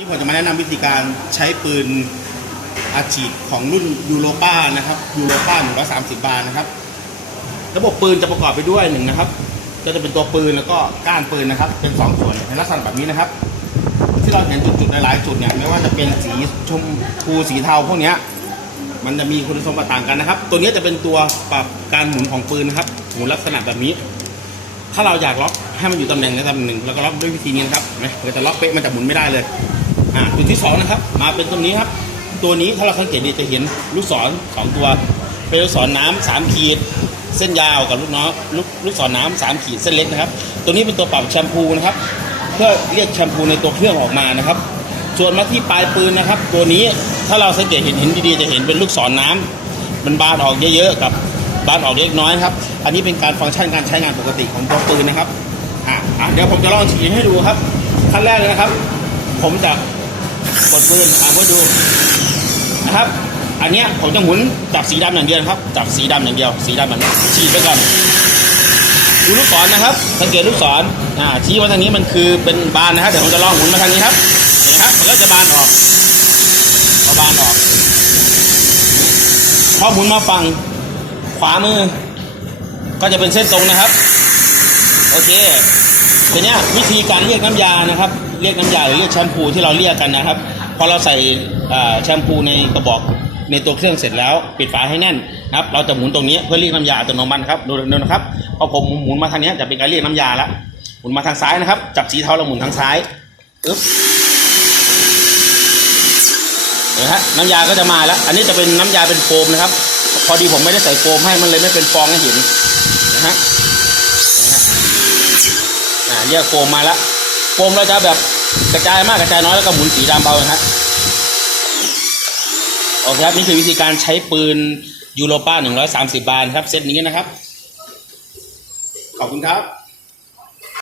นี่ผมจะมาแนะนำวิธีการใช้ปืนอาชีพของรุ่นยูโรป้านะครับยูโรป้า130บาทนะครับ ระบบปืนจะประกอบไปด้วยหนึ่งนะครับ ก็จะเป็นตัวปืนแล้วก็ก้านปืนนะครับ เป็นสองส่วนในลักษณะแบบนี้นะครับ ที่เราเห็นจุดๆหลายๆจุดเนี่ยไม่ว่าจะเป็นสีชมพูสีเทาพวกเนี้ยมันจะมีคุณสมบัติต่างกันนะครับ ตัวนี้จะเป็นตัวปรับการหมุนของปืนนะครับหมุนลักษณะแบบนี้ ถ้าเราอยากล็อกให้มันอยู่ตำแหน่งใดตำแหน่งหนึ่งเราก็ล็อกด้วยวิธีนี้นะครับเห็นไหมเราจะล็อกเป๊ะมันจะหมุนไม่ได้เลย อ่าจุดที่สองนะครับ มาเป็นตรงนี้ครับ ตัวนี้ถ้าเราสังเกตดีจะเห็นลูกศรสองตัว เป็นลูกศรน้ำสามขีด เส้นยาวกับลูกน้องลูกลูกศรน้ำสามขีดเส้นเล็กนะครับ ตัวนี้เป็นตัวปรับแชมพูนะครับ เพื่อเรียกแชมพูในตัวเครื่องออกมานะครับ ส่วนมาที่ปลายปืนนะครับ ตัวนี้ถ้าเราสังเกตเห็นเห็นดีๆจะเห็นเป็นลูกศรน้ำมันบานออกเยอะๆกับบานออกเล็กน้อยครับ อันนี้เป็นการฟังก์ชันการใช้งานปกติของตัวปืนนะครับอะอะเดี๋ยวผมจะลองฉีดให้ดูครับขั้นแรกเลยนะครับ ผมจะ กดปืนอะเพื่อดูนะครับ อันเนี้ยผมจะหมุนจับสีดำอย่างเดียวครับ จับสีดำอย่างเดียว สีดำแบบนี้ฉีดไปก่อนดูลูกศรนะครับ สังเกตลูกศรอ่าชี้ว่าทางนี้มันคือเป็นบานนะครับเดี๋ยวผมจะลองหมุนมาทางนี้ครับเห็นไหมครับมันก็จะบานออกพอบานออกพอหมุนมาฝั่งขวามือ ก็จะเป็นเส้นตรงนะครับ โอเค ทีเนี้ยวิธีการเรียกน้ำยานะครับ เรียกน้ำยาหรือเรียกแชมพูที่เราเรียกกันนะครับ พอเราใส่แชมพูในกระบอกในตัวเครื่องเสร็จแล้ว ปิดฝาให้แน่นนะครับ เราจะหมุนตรงนี้เพื่อเรียกน้ำยาอัตโนมัติครับดูดูนะครับพอผมหมุนมาทางนี้จะเป็นการเรียกน้ำยาละหมุนมาทางซ้ายนะครับ จับสีเทาเราหมุนทางซ้ายอึ๊บเห็นไหมฮะน้ำยาก็จะมาแล้ว อันนี้จะเป็นน้ำยาเป็นโฟมนะครับ พอดีผมไม่ได้ใส่โฟมให้มันเลยไม่เป็นฟองให้เห็นนะฮะ แยกโฟมมาแล้วโฟมเราจะแบบกระจายมากกระจายน้อยแล้วก็หมุนสีดำเบานะฮะโอเคครับนี่คือวิธีการใช้ปืนยูโรป้า130 บาทนครับเซตนี้นะครับ ขอบคุณครับ